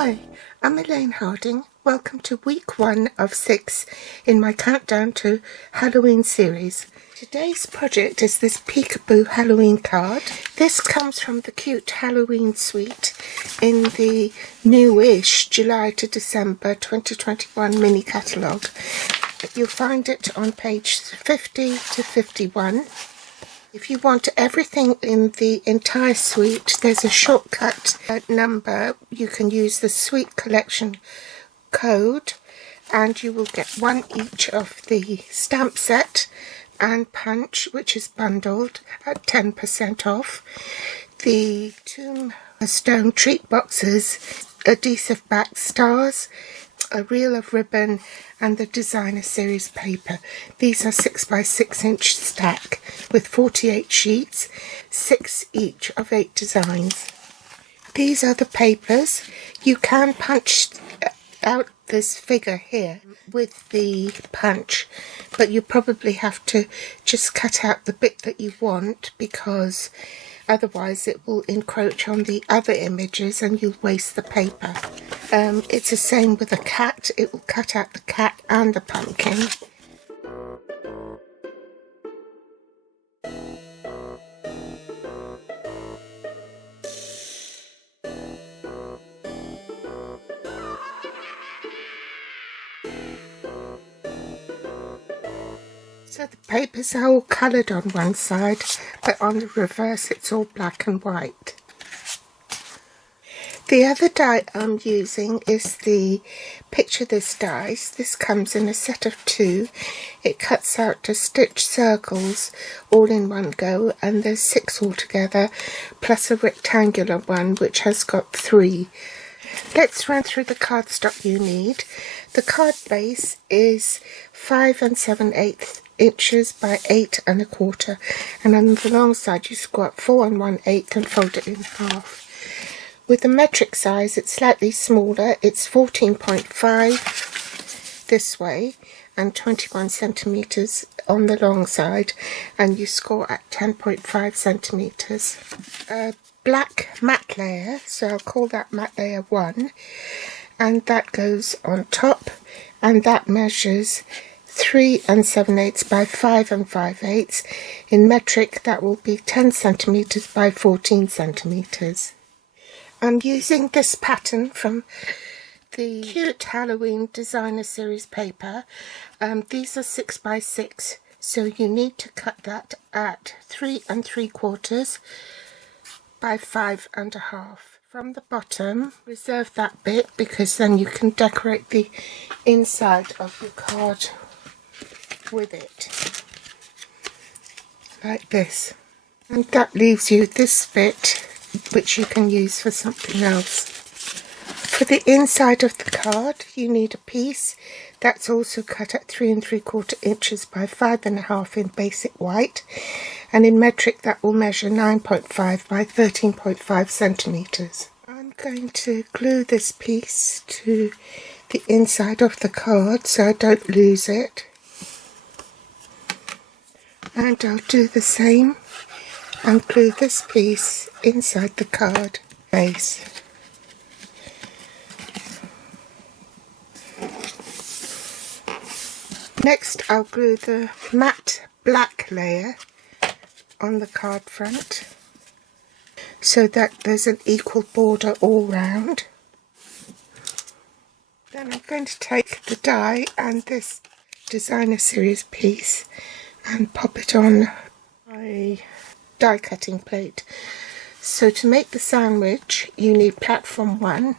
Hi, I'm Elaine Harding. Welcome to week 1 of 6 in my countdown to Halloween series. Today's project is this peekaboo Halloween card. This comes from the Cute Halloween suite in the newish July to December 2021 mini catalogue. You'll find it on page 50 to 51. If you want everything in the entire suite, there's a shortcut number. You can use the suite collection code and you will get one each of the stamp set and punch, which is bundled at 10% off. The tombstone treat boxes, adhesive back stars, a reel of ribbon and the designer series paper. These are 6 by 6 inch stack with 48 sheets, 6 each of 8 designs. These are the papers. You can punch out this figure here with the punch, but you probably have to just cut out the bit that you want because otherwise it will encroach on the other images and you'll waste the paper. It's the same with a cat. It will cut out the cat and the pumpkin. So the papers are all coloured on one side, but on the reverse it's all black and white. The other die I'm using is the Picture This dies. This comes in a set of 2. It cuts out to stitch circles all in one go, and there's 6 altogether, plus a rectangular one which has got 3. Let's run through the cardstock you need. The card base is 5 7/8 inches by 8 1/4, and on the long side you squat 4 1/8 and fold it in half. With the metric size, it's slightly smaller. It's 14.5 this way and 21 centimeters on the long side, and you score at 10.5 centimeters. A black matte layer, so I'll call that matte layer 1, and that goes on top, and that measures 3 7/8 by 5 5/8. In metric, that will be 10 centimeters by 14 centimeters. I'm using this pattern from the Cute Halloween designer series paper. These are 6 by 6, so you need to cut that at 3 3/4 by 5 1/2. From the bottom, reserve that bit because then you can decorate the inside of your card with it, like this. And that leaves you this bit, which you can use for something else. For the inside of the card, you need a piece that's also cut at 3 3/4 inches by 5 1/2 in basic white, and in metric that will measure 9.5 by 13.5 centimeters. I'm going to glue this piece to the inside of the card so I don't lose it, and I'll do the same and glue this piece inside the card base. Next, I'll glue the matte black layer on the card front so that there's an equal border all round. Then I'm going to take the die and this designer series piece and pop it on my die cutting plate. So to make the sandwich you need platform 1,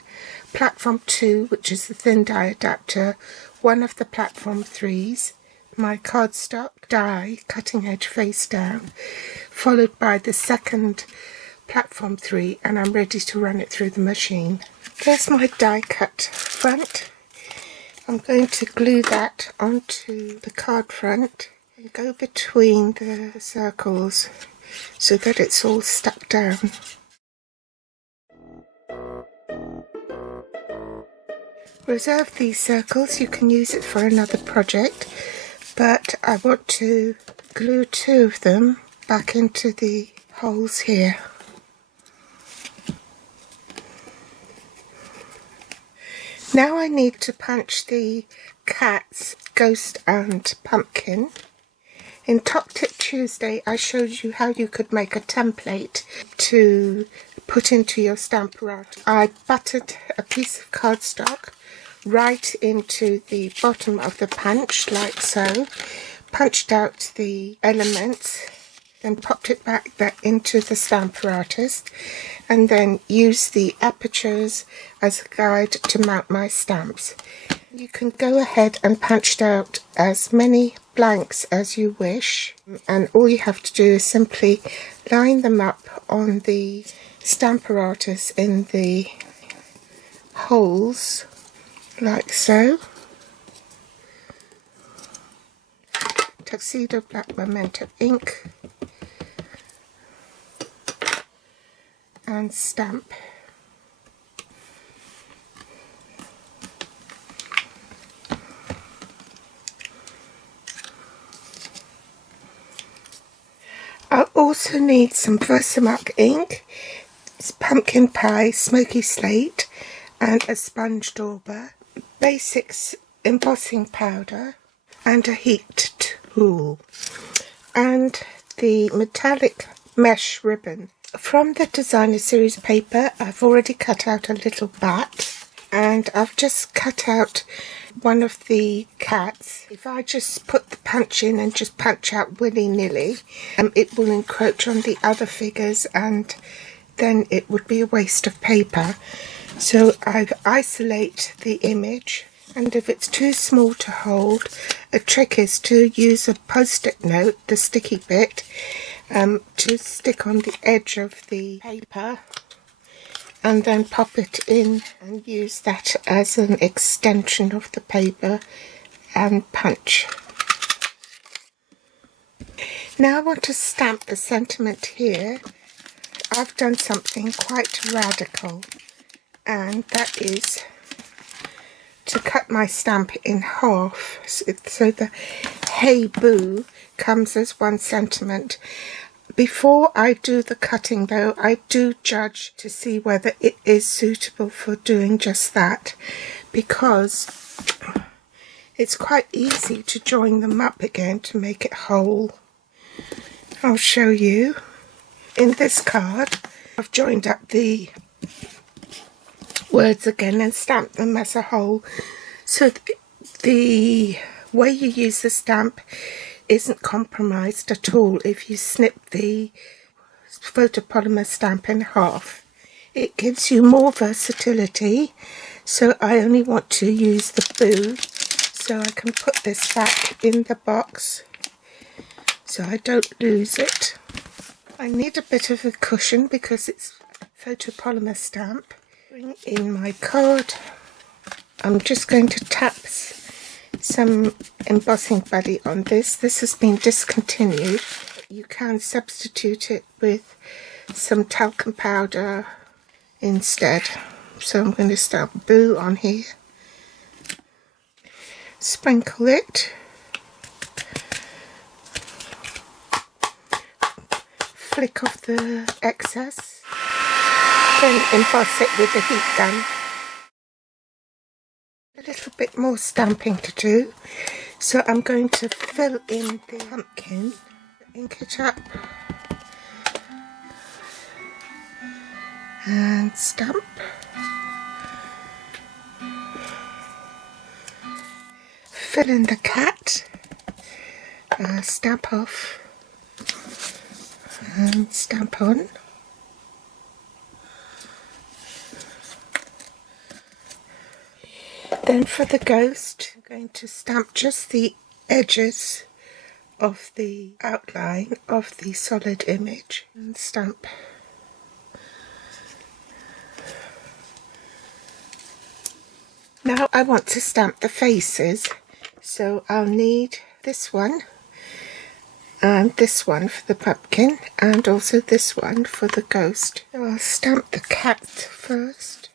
platform 2, which is the thin die adapter, one of the platform 3s, my cardstock die cutting edge face down, followed by the second platform 3, and I'm ready to run it through the machine. There's my die cut front. I'm going to glue that onto the card front and go between the circles so that it's all stuck down. Reserve these circles, you can use it for another project, but I want to glue 2 of them back into the holes here. Now I need to punch the cats, ghost and pumpkin. In Top Tip Tuesday I showed you how you could make a template to put into your Stamparator. I buttered a piece of cardstock right into the bottom of the punch like so, punched out the elements, then popped it back into the Stamparator, and then used the apertures as a guide to mount my stamps. You can go ahead and punch out as many blanks as you wish, and all you have to do is simply line them up on the Stamparator in the holes like so. Tuxedo Black Memento ink and stamp. I'll also need some Versamark ink, pumpkin pie, smoky slate, and a sponge dauber, basics embossing powder, and a heat tool, and the metallic mesh ribbon. From the designer series paper, I've already cut out a little bat, and I've just cut out one of the cats. If I just put the punch in and just punch out willy-nilly, it will encroach on the other figures and then it would be a waste of paper. So I isolate the image, and if it's too small to hold, a trick is to use a post-it note, the sticky bit, to stick on the edge of the paper and then pop it in and use that as an extension of the paper and punch. Now I want to stamp the sentiment here. I've done something quite radical, and that is to cut my stamp in half so the hey boo comes as one sentiment. Before I do the cutting though, I do judge to see whether it is suitable for doing just that, because it's quite easy to join them up again to make it whole. I'll show you. In this card, I've joined up the words again and stamped them as a whole. So the way you use the stamp isn't compromised at all if you snip the photopolymer stamp in half. It gives you more versatility, so I only want to use the boo, so I can put this back in the box so I don't lose it. I need a bit of a cushion because it's photopolymer stamp. Bring in my card. I'm just going to tap some embossing buddy on this. This has been discontinued. You can substitute it with some talcum powder instead. So I'm going to stamp boo on here. Sprinkle it. Flick off the excess. Then emboss it with a heat gun. A little bit more stamping to do, so I'm going to fill in the pumpkin, ink it up and stamp. Fill in the cat, stamp off and stamp on. Then for the ghost, I'm going to stamp just the edges of the outline of the solid image and stamp. Now I want to stamp the faces, so I'll need this one and this one for the pumpkin and also this one for the ghost. So I'll stamp the cat first,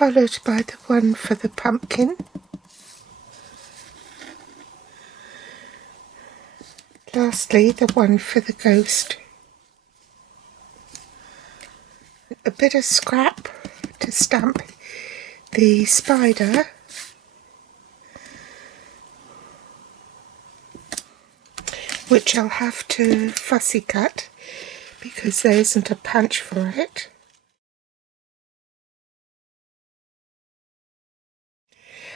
followed by the one for the pumpkin, lastly the one for the ghost. A bit of scrap to stamp the spider, which I'll have to fussy cut because there isn't a punch for it.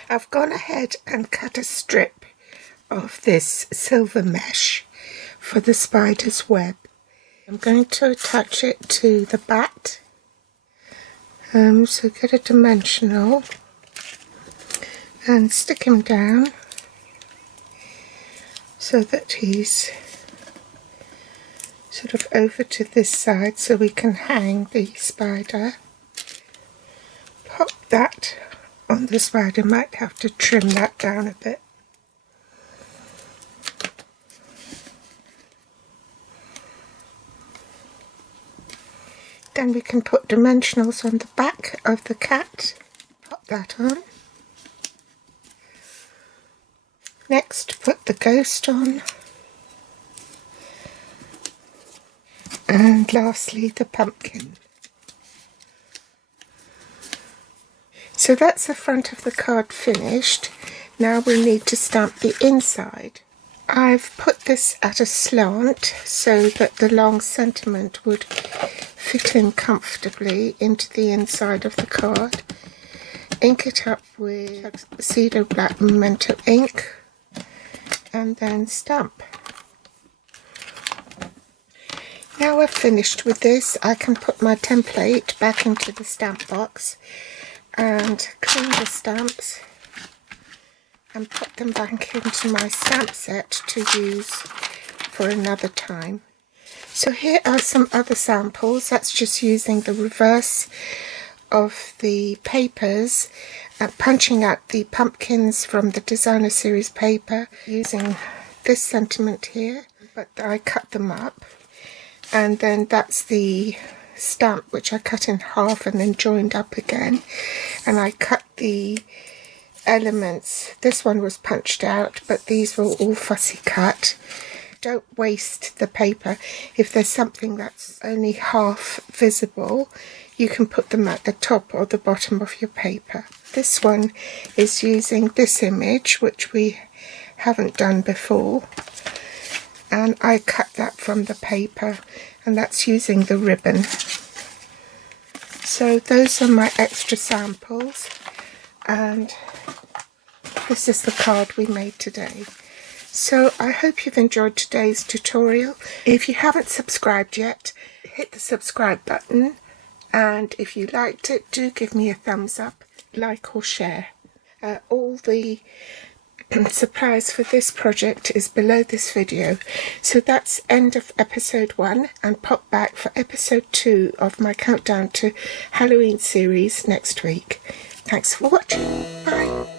I've gone ahead and cut a strip of this silver mesh for the spider's web. I'm going to attach it to the bat. So get a dimensional and stick him down so that he's sort of over to this side so we can hang the spider. Pop that on the spider, might have to trim that down a bit. Then we can put dimensionals on the back of the cat. Pop that on. Next, put the ghost on. And lastly, the pumpkin. So that's the front of the card finished. Now we need to stamp the inside. I've put this at a slant so that the long sentiment would fit in comfortably into the inside of the card. Ink it up with Tuxedo Black Memento ink and then stamp. Now I've finished with this, I can put my template back into the stamp box and clean the stamps and put them back into my stamp set to use for another time. So here are some other samples. That's just using the reverse of the papers and punching out the pumpkins from the designer series paper using this sentiment here, but I cut them up. And then that's the stamp which I cut in half and then joined up again, and I cut the elements. This one was punched out, but these were all fussy cut. Don't waste the paper. If there's something that's only half visible, you can put them at the top or the bottom of your paper. This one is using this image, which we haven't done before, and I cut that from the paper, and that's using the ribbon. So those are my extra samples, and this is the card we made today. So I hope you've enjoyed today's tutorial. If you haven't subscribed yet, hit the subscribe button, and if you liked it, do give me a thumbs up, like or share. All the supplies for this project is below this video. So that's end of episode 1, and pop back for episode 2 of my countdown to Halloween series next week. Thanks for watching. Bye.